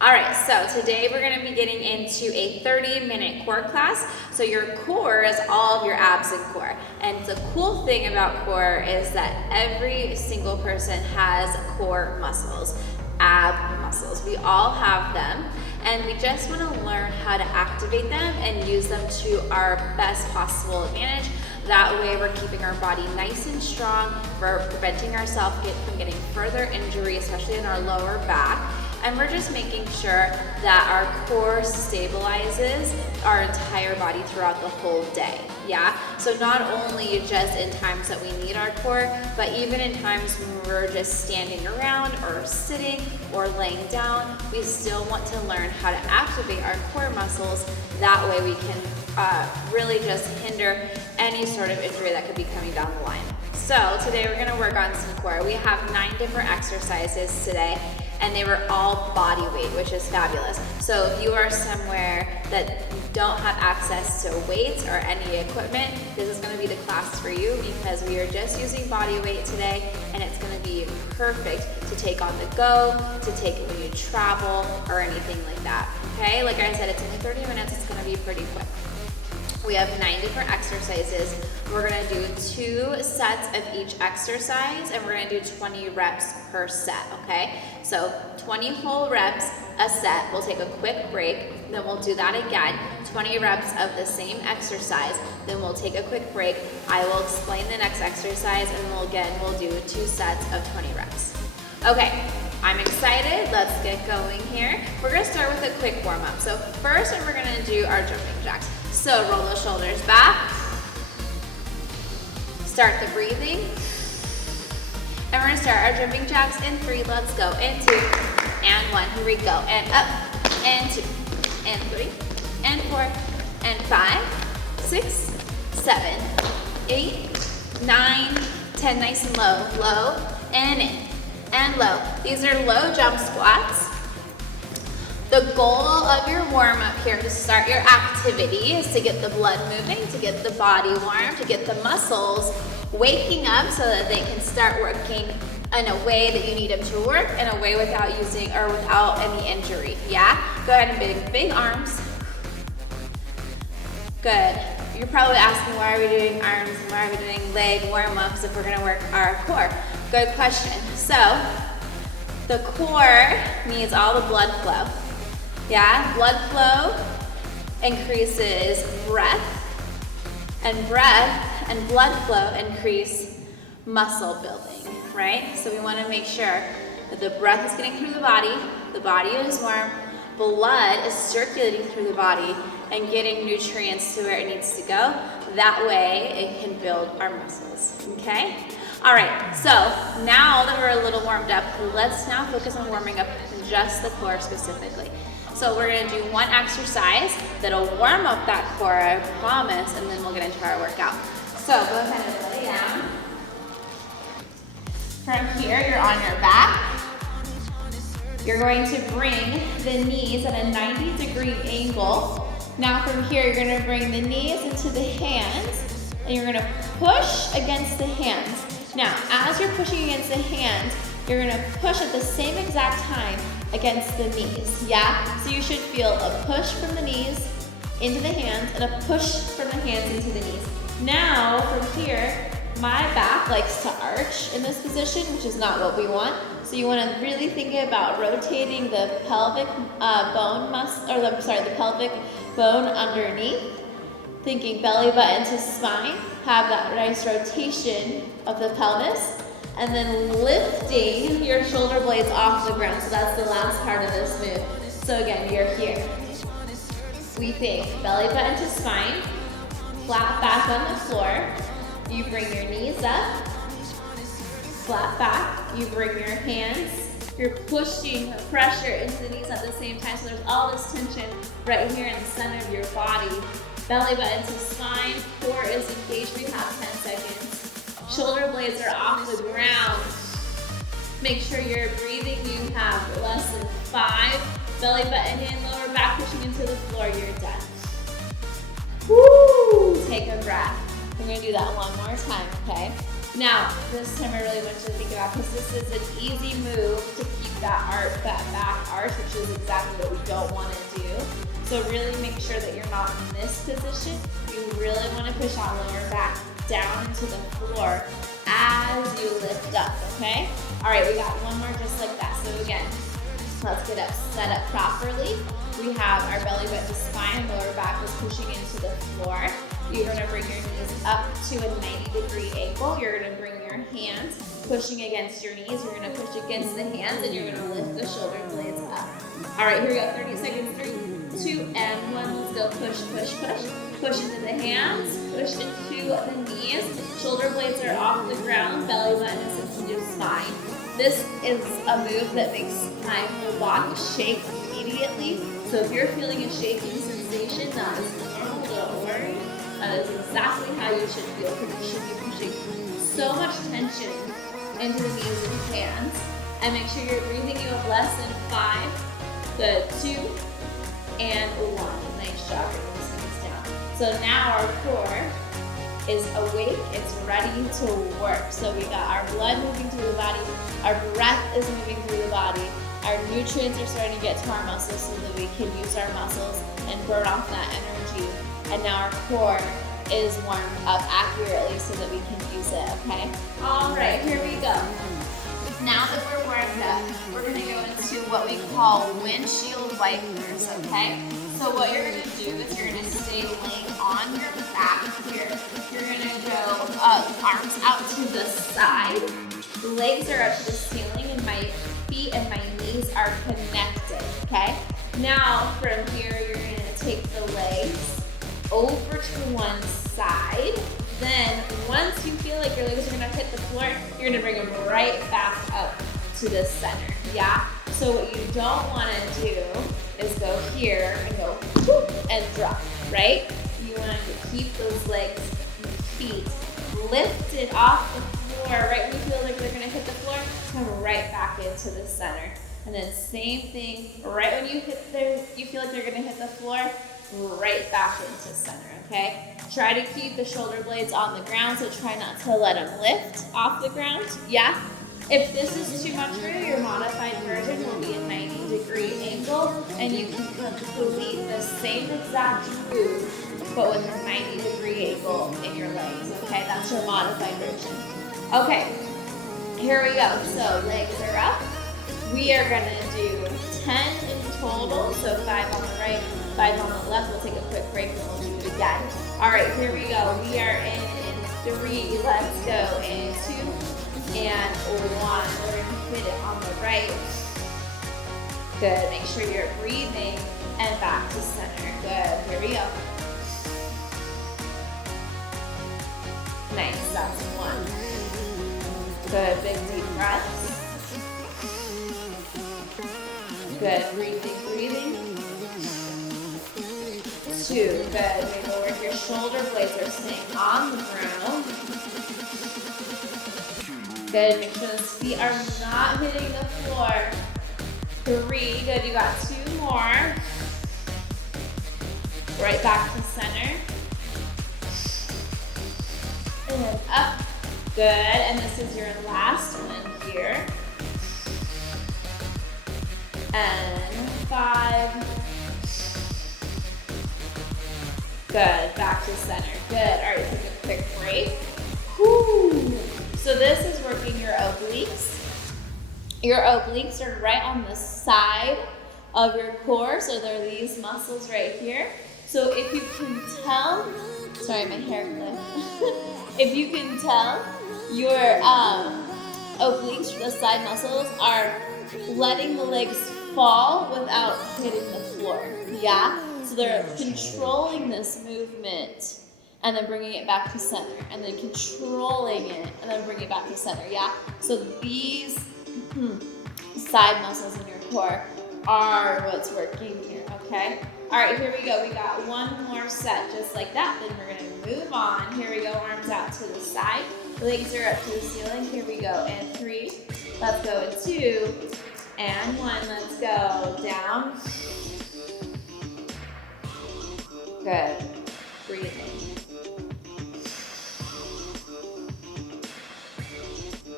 All right, so today we're gonna be getting into a 30-minute core class. So your core is all of your abs and core. And the cool thing about core is that every single person has core muscles, ab muscles. We all have them, and we just wanna learn how to activate them and use them to our best possible advantage. That way we're keeping our body nice and strong, we're preventing ourselves from getting further injury, especially in our lower back. And we're just making sure that our core stabilizes our entire body throughout the whole day, yeah? So not only just in times that we need our core, but even in times when we're just standing around or sitting or laying down, we still want to learn how to activate our core muscles. That way we can really just hinder any sort of injury that could be coming down the line. So today we're gonna work on some core. We have 9 different exercises today, and they were all body weight, which is fabulous. So if you are somewhere that you don't have access to weights or any equipment, this is gonna be the class for you, because we are just using body weight today, and it's gonna be perfect to take on the go, to take when you travel or anything like that, okay? Like I said, it's only 30 minutes, it's gonna be pretty quick. We have 9 different exercises. We're gonna do 2 sets of each exercise, and we're gonna do 20 reps per set, okay? So 20 whole reps a set. We'll take a quick break, then we'll do that again. 20 reps of the same exercise, then we'll take a quick break. I will explain the next exercise, and we'll do 2 sets of 20 reps. Okay, I'm excited. Let's get going here. We're gonna start with a quick warm up. So first, we're gonna do our jumping jacks. So roll the shoulders back. Start the breathing. And we're gonna start our jumping jacks in 3. Let's go. And 2, and 1. Here we go. And up, and 2, and 3, and 4, and 5, 6, 7, 8, 9, 10. Nice and low. Low, and in, and low. These are low jump squats. The goal of your warm-up here to start your activity is to get the blood moving, to get the body warm, to get the muscles waking up so that they can start working in a way that you need them to work, in a way without any injury, yeah? Go ahead and big arms. Good. You're probably asking, why are we doing arms and why are we doing leg warm-ups if we're gonna work our core? Good question. So, the core needs all the blood flow. Yeah, blood flow increases breath, and blood flow increase muscle building, right? So we want to make sure that the breath is getting through the body is warm, blood is circulating through the body and getting nutrients to where it needs to go. That way it can build our muscles, okay? All right, so now that we're a little warmed up, let's now focus on warming up just the core specifically. So we're gonna do 1 exercise that'll warm up that core, I promise, and then we'll get into our workout. So go ahead and lay down. From here, you're on your back. You're going to bring the knees at a 90-degree angle. Now from here, you're gonna bring the knees into the hands, and you're gonna push against the hands. Now, as you're pushing against the hands, you're gonna push at the same exact time against the knees, yeah? So you should feel a push from the knees into the hands and a push from the hands into the knees. Now, from here, my back likes to arch in this position, which is not what we want. So you wanna really think about rotating the pelvic the pelvic bone underneath. Thinking belly button to spine, have that nice rotation of the pelvis. And then lifting your shoulder blades off the ground. So that's the last part of this move. So again, you're here. We think belly button to spine, flat back on the floor. You bring your knees up, flat back. You bring your hands. You're pushing pressure into the knees at the same time. So there's all this tension right here in the center of your body. Belly button to spine, core is engaged. We have 10 seconds. Shoulder blades are off the ground. Make sure you're breathing. You have less than 5. Belly button in, lower back pushing into the floor. You're done. Woo! Take a breath. We're gonna do that one more time, okay? Now, this time I really want you to think about, because this is an easy move to keep that back arch, which is exactly what we don't want to do. So really make sure that you're not in this position. You really want to push our lower back down into the floor as you lift up, okay? All right, we got one more just like that. So again, let's get up, set up properly. We have our belly button to spine, lower back is pushing into the floor. You're gonna bring your knees up to a 90-degree angle. You're gonna bring your hands pushing against your knees. You're gonna push against the hands, and you're gonna lift the shoulder blades up. All right, here we go, 30 seconds, 3, 2, and 1. Let's go, push, push, push. Push into the hands, push into the knees. Shoulder blades are off the ground, belly button is into your spine. This is a move that makes my whole body shake immediately. So if you're feeling a shaking sensation, that is normal, don't worry. That is exactly how you should feel, because you should be pushing so much tension into the knees and hands. And make sure you're breathing. You have less than 5, good, 2, and 1. Nice job, bringing those knees down. So now our core is awake, it's ready to work. So we got our blood moving through the body, our breath is moving through the body, our nutrients are starting to get to our muscles so that we can use our muscles and burn off that energy. And now our core is warmed up accurately so that we can use it, okay? All right, here we go. Now that we're warmed up, we're gonna go into what we call windshield wipers, okay? So what you're gonna do is you're gonna stay laying on your back here. You're gonna go arms out to the side. Legs are up to the ceiling, and my feet and my knees are connected, okay? Now from here, you're gonna take the legs over to one side. Then once you feel like your legs are gonna hit the floor, you're gonna bring them right back up to the center, yeah? So what you don't wanna do is go here and go whoop, and drop, right? You wanna keep those legs and feet lifted off the floor, right when you feel like they're gonna hit the floor, come right back into the center. And then same thing, right when you feel like they're gonna hit the floor, right back into center, okay? Try to keep the shoulder blades on the ground, so try not to let them lift off the ground, yeah? If this is too much for you, your modified version will be a 90-degree angle, and you can complete the same exact move, but with a 90-degree angle in your legs, okay? That's your modified version. Okay, here we go. So legs are up. We are gonna do 10 in total, so 5 on the right, 5 on the left. We'll take a quick break and we'll do it again. All right, here we go. We are in 3, let's go, in 2, and 1. We're gonna hit it on the right. Good, make sure you're breathing, and back to center. Good, here we go. Nice, that's 1. Good, big deep breaths. Good, breathing, breathing. 2, good, maybe work your shoulder blades are staying on the ground. Good, make sure those feet are not hitting the floor. 3, good, you got 2 more. Right back to center. And then up. Good, and this is your last one here. And 5. Good, back to center. Good, all right, take a quick break. Whew. So this is working your obliques. Your obliques are right on the side of your core, so they're these muscles right here. So if you can tell, sorry, my hair clipped. If you can tell, your obliques, the side muscles, are letting the legs fall without hitting the floor, yeah? So they're controlling this movement and then bringing it back to center, and then controlling it and then bringing it back to center, yeah? So these side muscles in your core are what's working here, okay? All right, here we go. We got one more set just like that. Then we're gonna move on. Here we go, arms out to the side. Legs are up to the ceiling. Here we go, and 3. Let's go, and 2, and 1. Let's go, down. Good, breathing.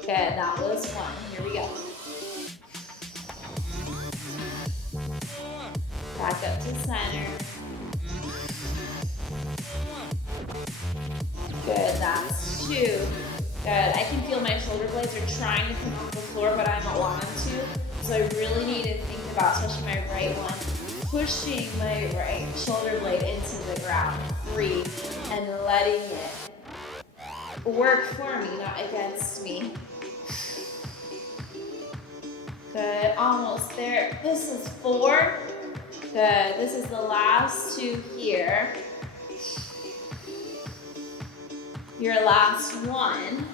Good, that was one. Here we go. Back up to center. Good, that's 2. Good, I can feel my shoulder blades are trying to come off the floor, but I don't want them to. So I really need to think about, especially my right one, pushing my right shoulder blade into the ground. 3, and letting it work for me, not against me. Good, almost there. This is 4. Good, this is the last 2 here. Your last one.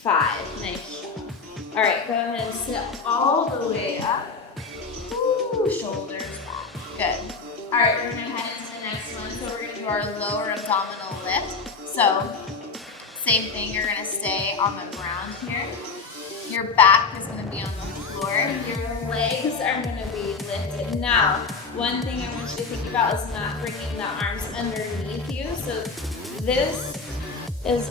5, nice job. All right, go ahead and sit all the way up. Ooh, shoulders back, good. All right, we're gonna head into the next one. So we're gonna do our lower abdominal lift. So same thing, you're gonna stay on the ground here. Your back is gonna be on the floor. Your legs are gonna be lifted. Now, one thing I want you to think about is not bringing the arms underneath you. So this is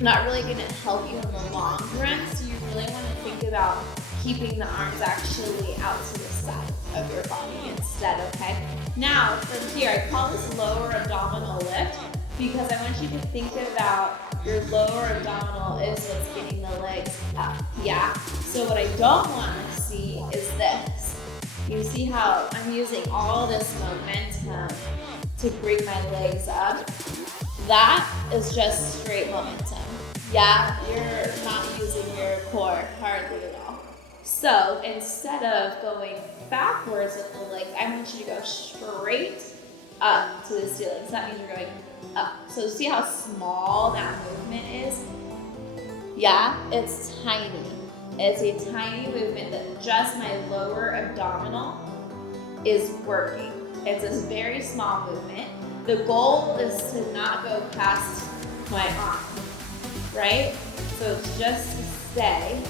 not really gonna help you in the long run. So you really wanna think about keeping the arms actually out to the side of your body instead, okay? Now, from here, I call this lower abdominal lift because I want you to think about your lower abdominal is what's getting the legs up, yeah? So what I don't want to see is this. You see how I'm using all this momentum to bring my legs up? That is just straight momentum. Yeah, you're not using your core hardly at all. So instead of going backwards with the legs, I want you to go straight up to the ceiling. So that means you're going up. So see how small that movement is? Yeah, it's tiny. It's a tiny movement that just my lower abdominal is working. It's a very small movement. The goal is to not go past my arm, right? So it's just to stay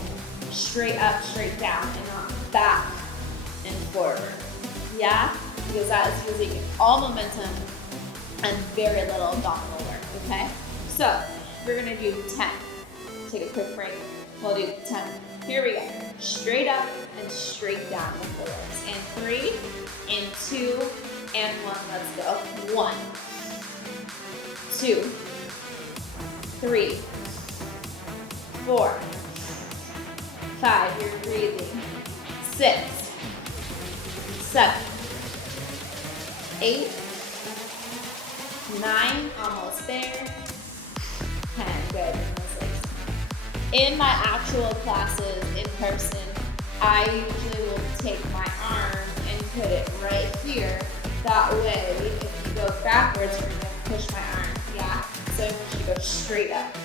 straight up, straight down, and not back and forward. Yeah? Because that is using all momentum and very little abdominal work, okay? So we're gonna do 10. Take a quick break. We'll do 10. Here we go. Straight up and straight down with the legs. And 3, and 2, and 1. Let's go. 1, 2, 3, 4, 5. You're breathing. 6, 7, 8, 9, almost there. 10, good. In my actual classes in person, I usually will take my arm and put it right here. That way, if you go backwards, you're gonna push my arm, yeah? So I want you to go straight up,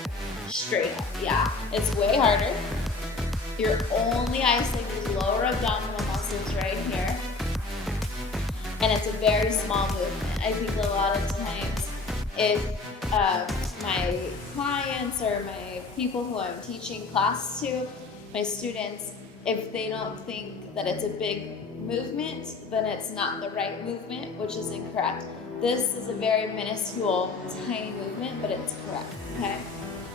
yeah? It's way harder. You're only isolating these lower abdominal muscles right here. And it's a very small movement. I think a lot of times, if my clients or my people who I'm teaching class to, my students, if they don't think that it's a big movement, then it's not the right movement, which is incorrect. This is a very minuscule, tiny movement, but it's correct, okay?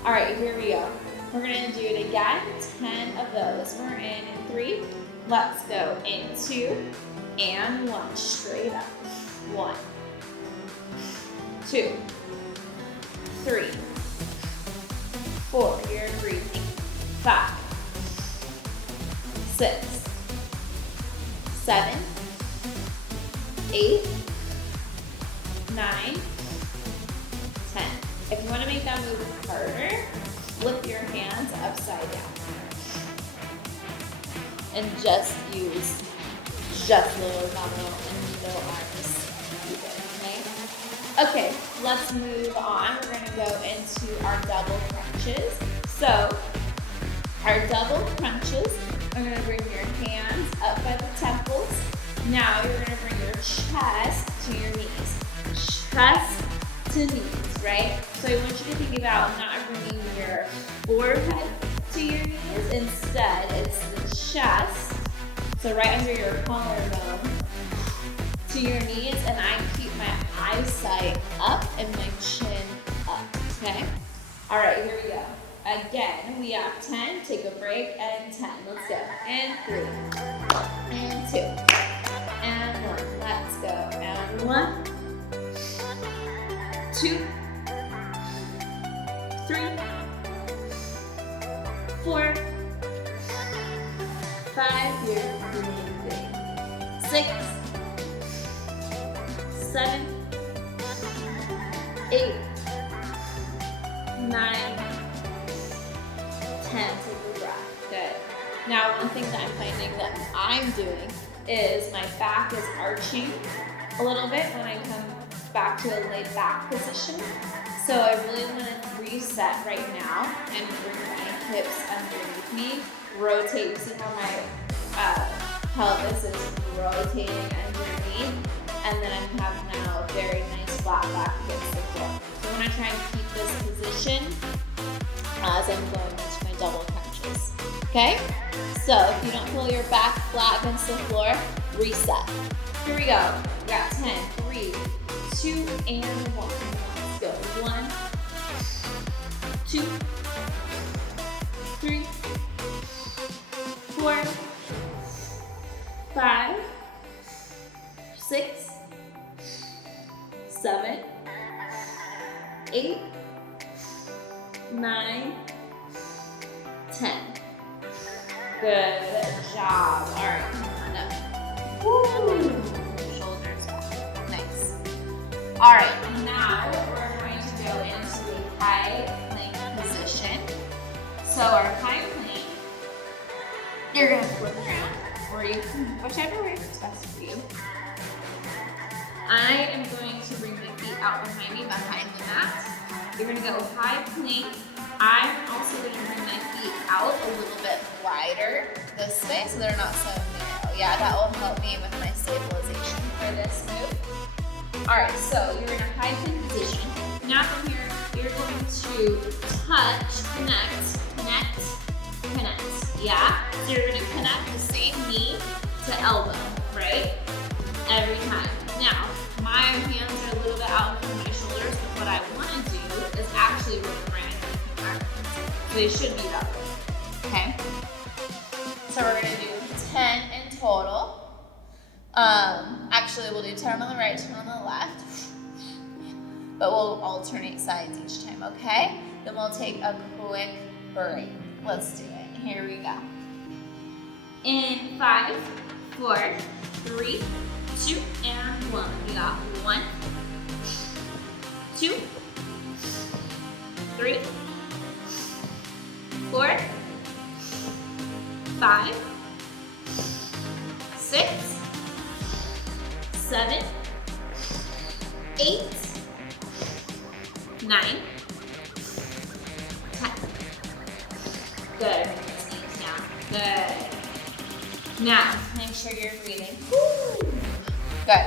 All right, here we go. We're gonna do it again, 10 of those. We're in 3, let's go. In 2, and 1, straight up. 1, 2, 3, 4, you're breathing. 5, 6, 7, 8, 9, 10. If you want to make that move harder, flip your hands upside down. And just use just lower abdominal and no arms. Okay, let's move on. We're gonna go into our double crunches. So, our double crunches, I'm gonna bring your hands up by the temples. Now you're gonna bring your chest to your knees. Chest to knees, right? So I want you to think about not bringing your forehead to your knees. Instead, it's the chest, so right under your collarbone, to your knees, and I keep my eyesight up and my chin up, okay? All right, here we go. Again, we have 10, take a break, and 10. Let's go. And 3, and 2, and 1. Let's go. And 1, 2, 3, 4, 5, you're doing great. 6, 7, 8, 9, 10. Take a breath. Good. Now, one thing that I'm finding that I'm doing is my back is arching a little bit when I come back to a laid back position. So I really want to reset right now and bring my hips underneath me. Rotate. You see how my pelvis is rotating underneath? And then I have now a very nice flat back against the floor. So I want to try and keep this position as I'm going into my double crunches. Okay? So if you don't feel your back flat against the floor, reset. Here we go. We got 10, 3, 2, and 1. Let's go. 1, 2, 3, 4, 5, 6, 7, 8, 9, 10. Good job. All right, come on up. Woo. Shoulders back. Nice. All right, now we're going to go into a high plank position. So our high plank, you're going to flip around, or you can, whichever way is best for you. I am going to bring my feet out behind me, behind the mat. You're going to go high plank. I'm also going to bring my feet out a little bit wider this way so they're not so narrow. Yeah, that will help me with my stabilization for this move. All right, so you're in a high plank position. Now from here, you're going to touch, connect, connect, connect. Yeah, so you're going to connect the same knee to elbow, right? Every time. Now, my hands are a little bit out from my shoulders, but what I want to do is actually work right underneath my arms. So they should be that way, okay? So we're going to do 10 in total. Actually, we'll do 10 on the right, 10 on the left. But we'll alternate sides each time, okay? Then we'll take a quick break. Let's do it. Here we go. In 5, 4, 3, 2, and 1. We got 1, 2, 3, 4, 5, 6, 7, 8, 9, 10. Good. Bring those knees down. Good. Now, make sure you're breathing. Woo. Good.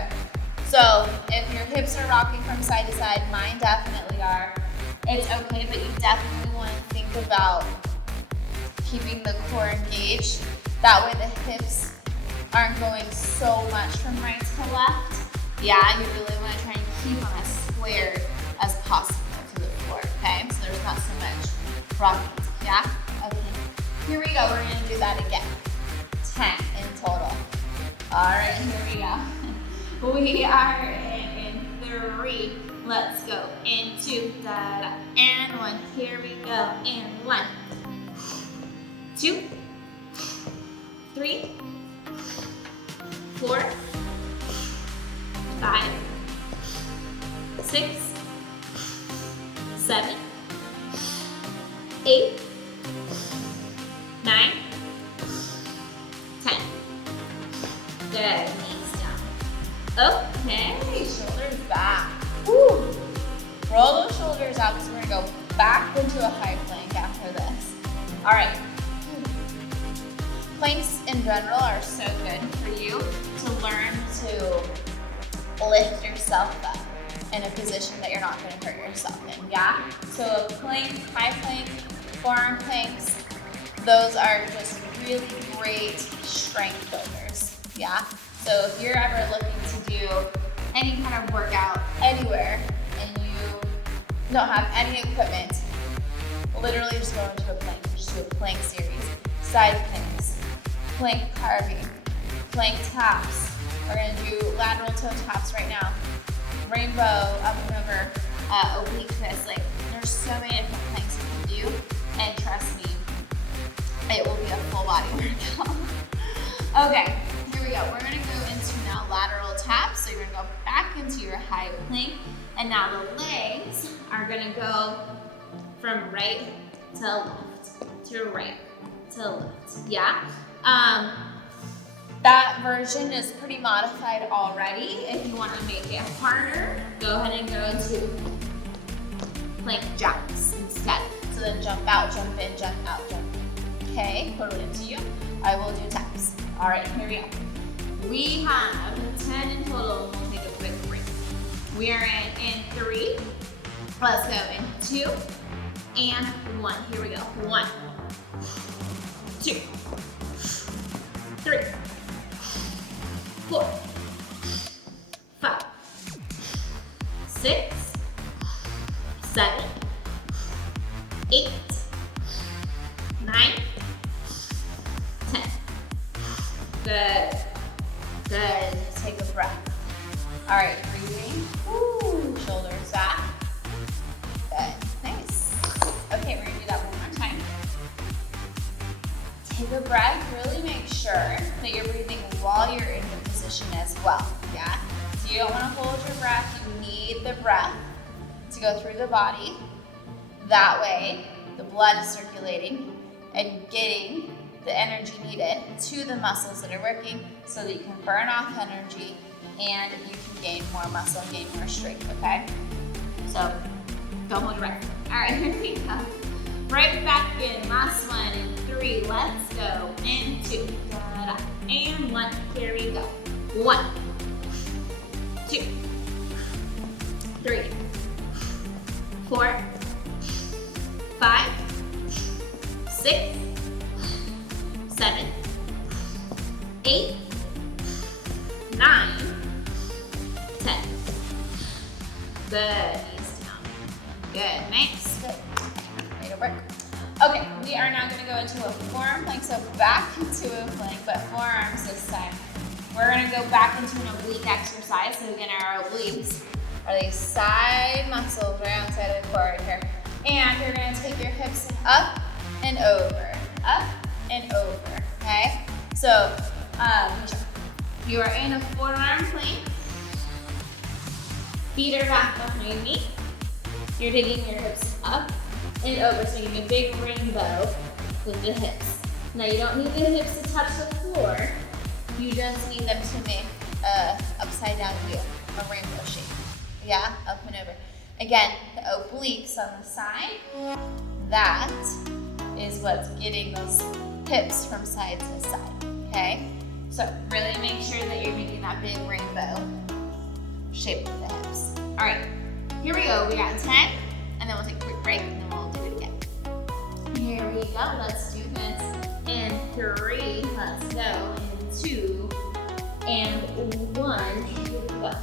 So, if your hips are rocking from side to side, mine definitely are. It's okay, but you definitely want to think about keeping the core engaged. That way the hips aren't going so much from right to left. Yeah, you really want to try and keep them as squared as possible to the floor, okay? So there's not so much rocking, yeah? Okay. Here we go, we're gonna do that again. 10 in total. All right, here we go. We are in 3. Let's go. In 2, da-da, and 1. Here we go. In 1, 2, 3, 4, 5, 6, 7, 8, 9, 10. Good. Knees down. Okay. Shoulders back. Woo. Roll those shoulders out because we're going to go back into a high plank after this. All right. Planks in general are so good for you to learn to lift yourself up in a position that you're not going to hurt yourself in, yeah? So a plank, high plank, forearm planks, those are just really great strength builders, yeah? So if you're ever looking to do any kind of workout anywhere and you don't have any equipment, literally just go into a plank. Just do a plank series. Side planks, plank carving, plank taps. We're gonna do lateral toe taps right now. Rainbow, up and over, oblique twist. Like, there's so many different planks you can do, and trust me, it will be a full body workout. Okay, here we go. We're gonna go into now lateral taps. So you're gonna go back into your high plank, and now the legs are gonna go from right to left, to right, to left, yeah? That version is pretty modified already. If you wanna make it harder, go ahead and go into plank jumps instead. So then jump out, jump in, jump out, jump in. Okay, totally up to you. I will do taps. All right, here we go. We have 10 in total. We'll take a quick break. We are in 3. Let's go in 2 and 1. Here we go. 1, 2, 3, 4, 5, 6, 7, 8, 9, 10. Good. Good. Take a breath. All right, breathing. Woo. Shoulders back. Good. Nice. Okay, we're gonna do that one more time. Take a breath. Really make sure that you're breathing while you're in the position as well. Yeah? So you don't want to hold your breath. You need the breath to go through the body. That way, the blood is circulating and getting the energy needed to the muscles that are working so that you can burn off energy and you can gain more muscle, gain more strength, okay? So, don't hold your breath. All right, here we go. Right back in, last one in 3, let's go. In 2, da-da. And 1, here we go. 1, 2, 3, 4, 5, 6, 7, 8, 9, 10. Good, knees down. Good, nice. Good. Way to work. Okay, we are now going to go into a forearm plank. So back into a plank, but forearms this time. We're going to go back into an oblique exercise. So again, our obliques are these side muscles right outside of the core right here. And you're going to take your hips up and over, up and over, okay? So, you are in a forearm plank. Feet are back behind me. You're taking your hips up and over, so you get a big rainbow with the hips. Now, you don't need the hips to touch the floor. You just need them to make a upside down view, a rainbow shape. Yeah, up and over. Again, the obliques on the side, that is what's getting those hips from side to side, okay? So really make sure that you're making that big rainbow shape with the hips. All right, here we go. We got 10, and then we'll take a quick break, and then we'll do it again. Here we go. Let's do this. In 3, let's go. In 2, and 1.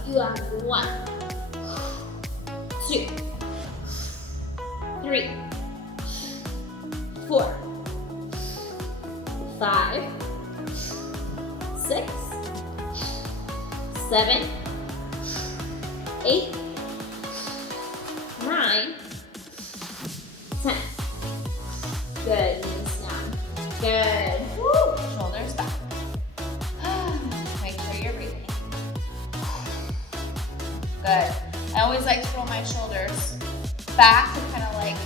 You have 1, 2, 3, 4, 5, 6, 7, 8, 9, 10. Good, knees down. Good. Woo. Shoulders back. Make sure you're breathing. Good. I always like to roll my shoulders back to kind of like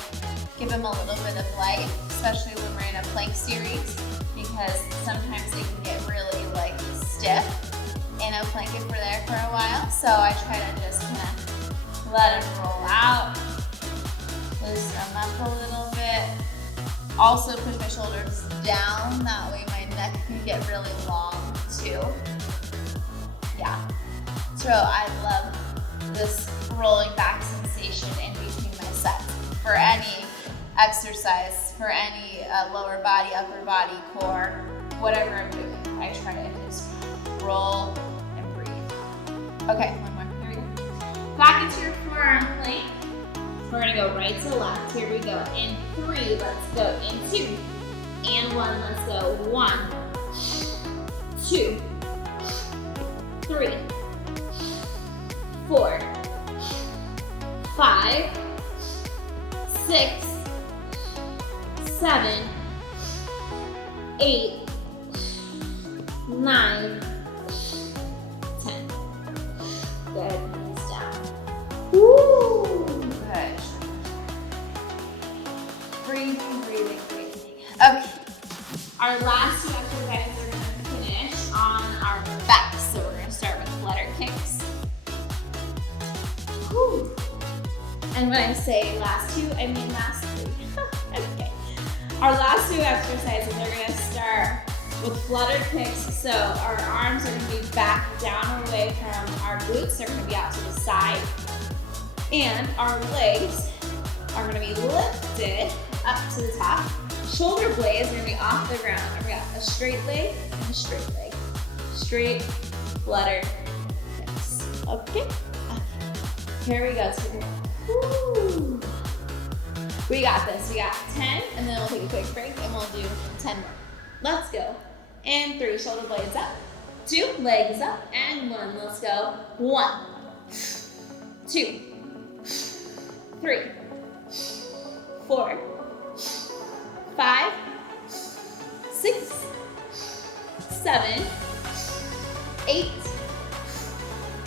give them a little bit of life, especially when we're in a plank series, because sometimes they can get really like stiff in a plank if we're there for a while. So I try to just kind of let them roll out, loosen them up a little bit. Also push my shoulders down, that way my neck can get really long too. Yeah, so I love this rolling back sensation in between my sets for any exercise, for any lower body, upper body, core, whatever I'm doing. I try to just roll and breathe. Okay, one more. Here we go. Back into your forearm plank. We're gonna go right to left. Here we go. In 3, let's go. In 2. And 1, let's go. 1, 2, 3, 4, 5, 6, 7, 8, 9, 10. Good. Knees down. Woo! Good. Breathing, breathing, breathing. Okay. Our last 2 exercises are going to finish on our backs. So we're going to start with flutter kicks. Woo. And when I say last 2, I mean last 3. Okay. Our last 2 exercises are going to start with flutter kicks. So our arms are going to be back down away from our glutes. They're going to be out to the side. And our legs are going to be lifted up to the top. Shoulder blades are going to be off the ground. And we got a straight leg and a straight leg. Straight flutter kicks. Okay. Here we go. Woo. We got this. We got 10, and then we'll take a quick break, and we'll do 10 more. Let's go. And 3, shoulder blades up. 2, legs up, and 1. Let's go. 1, 2, 3, 4, 5, 6, 7, 8,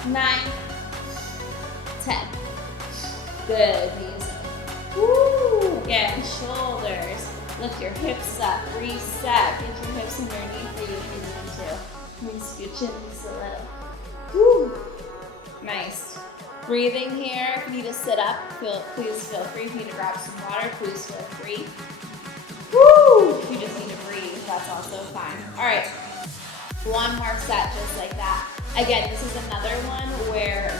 9, 10. Good. Knees. Woo! Again, shoulders. Lift your hips up. Reset. Get your hips underneath you if you need to. Maybe scooch in just a little. Woo! Nice. Breathing here. If you need to sit up, please feel free. If you need to grab some water, please feel free. Woo! If you just need to breathe, that's also fine. All right. 1 more set just like that. Again, this is another one where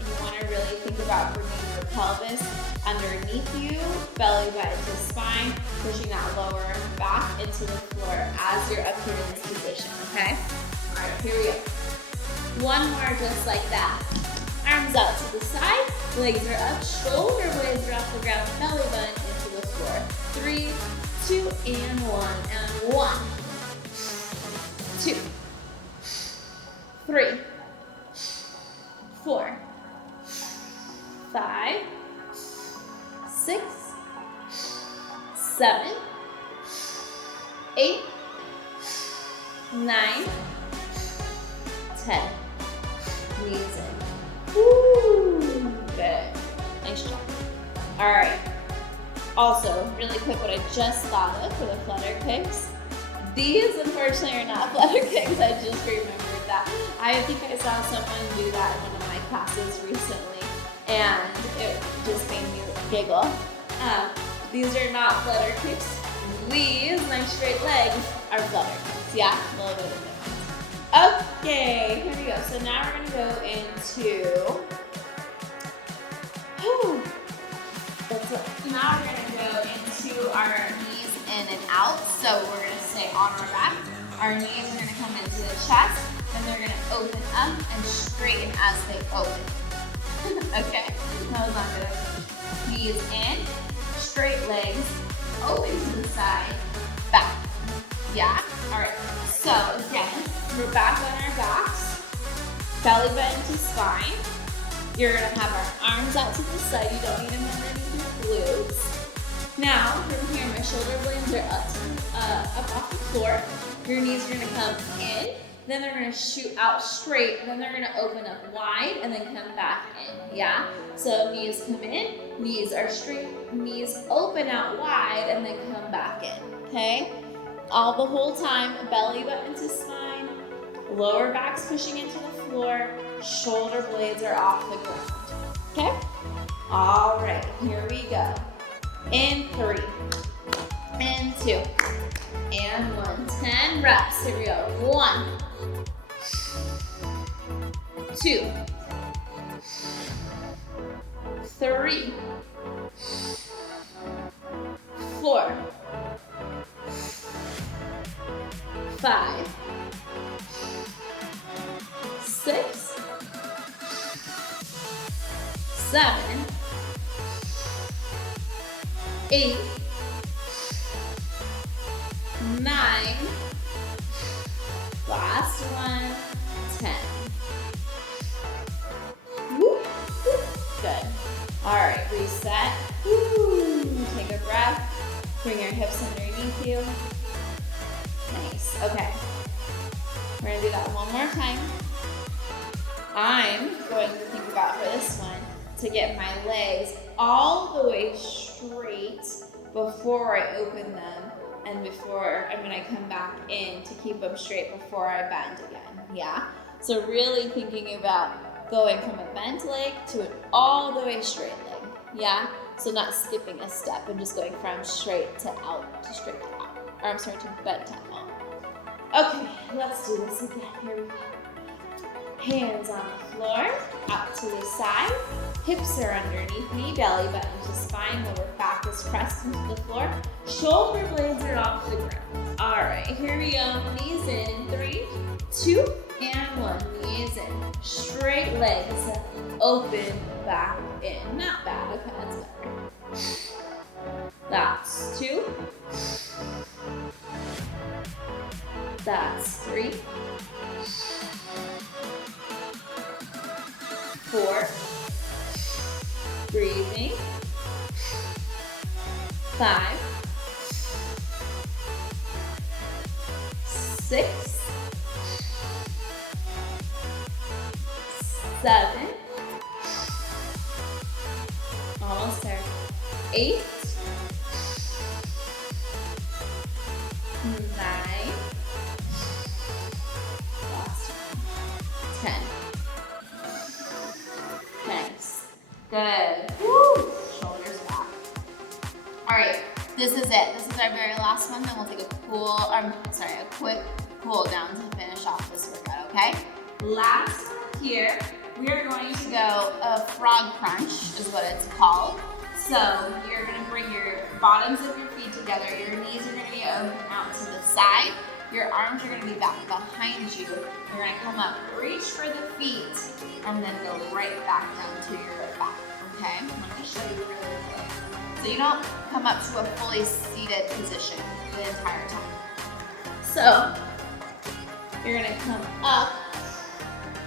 you want to really think about bringing your pelvis underneath you, belly button to spine, pushing that lower back into the floor as you're up here in this position, okay? All right, here we go. 1 more just like that. Arms out to the side, legs are up, shoulder blades are off the ground, belly button into the floor. 3, 2, and 1, and 1, 2, 3, 4, 5, 6, 7, 8, 9, 10. Knees in. Woo! Good. Nice job. All right. Also, really quick, what I just thought of for the flutter kicks. These, unfortunately, are not flutter kicks. I just remembered that. I think I saw someone do that in one of my classes recently, and it just made me giggle. These are not flutter kicks. These, nice straight legs, are flutter kicks. Yeah, a little bit of difference. Okay, here we go. So now we're gonna go into, now we're gonna go into our knees in and out. So we're gonna stay on our back. Our knees are gonna come into the chest, and they're gonna open up and straighten as they open. Okay, that was not good. Knees in, straight legs, open to the side, back. Yeah? All right. So again, we're back on our backs, belly button to spine. You're gonna have our arms out to the side. You don't need them underneath your glutes. Now, from here, my shoulder blades are up off the floor. Your knees are gonna come in, then they're gonna shoot out straight, then they're gonna open up wide, and then come back in, yeah? So knees come in, knees are straight, knees open out wide, and then come back in, okay? All the whole time, belly button to spine, lower back's pushing into the floor, shoulder blades are off the ground, okay? All right, here we go. In 3, and 2, and 1. 10 reps. Here we go. 1, 2, 3, 4, 5, 6, 7, 8, 9, last one, 10. Woo. Good. All right, reset. Woo. Take a breath. Bring your hips underneath you. Nice. Okay. We're gonna do that one more time. I'm going to think about for this one to get my legs all the way straight before I open them and before I'm gonna come back in to keep them straight before I bend again, yeah? So really thinking about going from a bent leg to an all the way straight leg, yeah? So not skipping a step and just going from straight to out to straight to out. Or I'm sorry, to bent to out. Okay, let's do this again, here we go. Hands on the floor, up to the side. Hips are underneath me, belly button to spine, lower back is pressed into the floor. Shoulder blades are off the ground. All right, here we go. Knees in, 3, 2, and 1. Knees in. Straight legs, open, back in. Not bad, okay, that's better. That's 2. That's 3. 4, breathing, 5, 6, 7, almost there, 8, 9, last one, 10. Nice. Good. Woo! Shoulders back. All right, this is it. This is our very last one. Then we'll take a quick cool down to finish off this workout, okay? Last here, we are going to go a frog crunch is what it's called. So you're gonna bring your bottoms of your feet together. Your knees are gonna be open out to the side. Your arms are gonna be back behind you. You're gonna come up, reach for the feet, and then go right back down to your back, okay? I'm gonna show you really quick. So you don't come up to a fully seated position the entire time. So, you're gonna come up,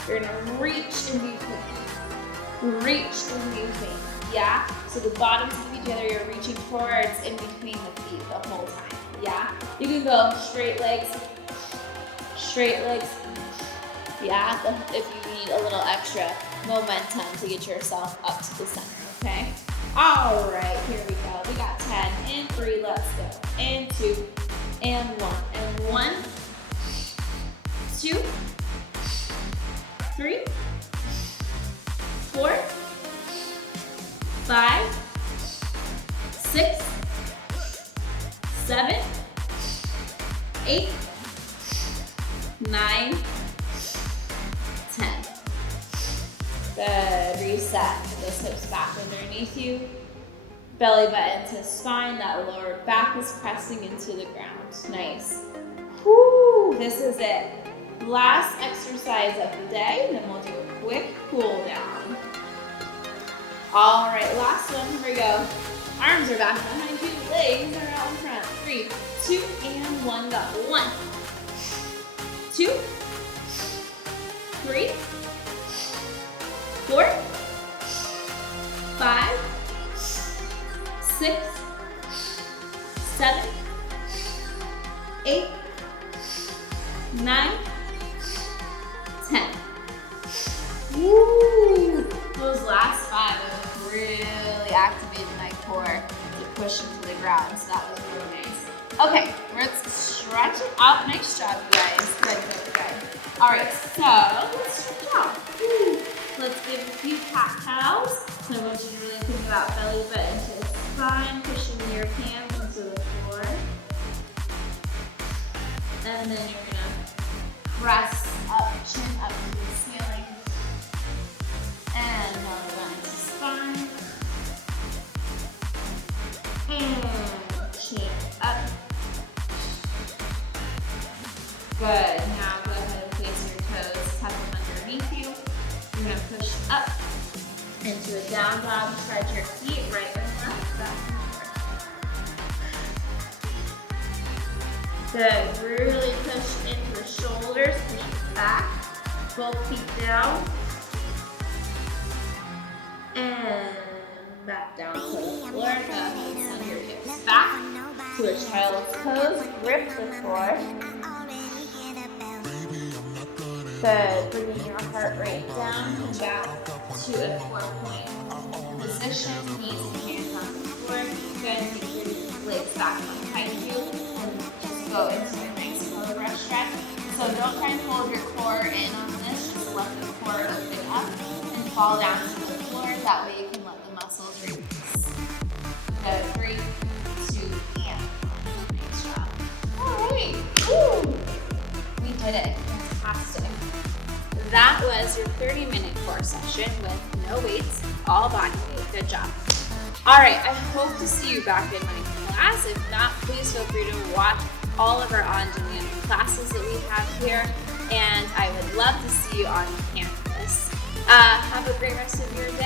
you're gonna reach in between. Reach in between, yeah? So the bottoms of each other, you're reaching towards in between the feet the whole time, yeah? You can go straight legs, yeah? If you need a little extra momentum to get yourself up to the center, okay? All right, here we go. We got 10 and 3, let's go. And 2, and 1, and 1, 2, 3, 4, 5, 6, 7, 8, 9, 10. Good. Reset. Those hips back underneath you. Belly button to spine. That lower back is pressing into the ground. Nice. Whoo! This is it. Last exercise of the day, and then we'll do a quick cool down. All right, last one. Here we go. Arms are back behind you. Legs are out in front. 3, 2, and 1. Go. 1, 2, 3, 4, 5, 6, 7, 8, 9, 10. Woo! Those last 5 have really activated my core to push into the ground, so that was really nice. Okay, let's stretch it out. Nice job, guys. Good. All right, so let's stretch it out. Let's give a few cat-cows. So I want you to really think about belly button to the spine, pushing your hands into the floor. And then you're gonna press up, chin up to the ceiling. And belly button to spine. And chin up. Good. Now go ahead and place your toes, tuck them underneath you. You're going to push up into a down dog. Spread your feet right and left, back and forth. Good. Really push into the shoulders, push back. Both feet down. And back down to the floor. Send your hips back to a child's pose. Grip the floor. Good. Bringing your heart rate down and back to a 4-point position. Knees and hands on the floor. Good. Take your legs back behind you and just go into a nice cobra stretch. So don't try and hold your core in on this. Just let the core open up and fall down to the floor. That way you can let the muscles release. Good. 3, 2, and 1. Nice job. All right. Woo! We did it. Fantastic. That was your 30-minute core session with no weights, all body weight. Good job. All right, I hope to see you back in my class. If not, please feel free to watch all of our on-demand classes that we have here, and I would love to see you on campus. Have a great rest of your day.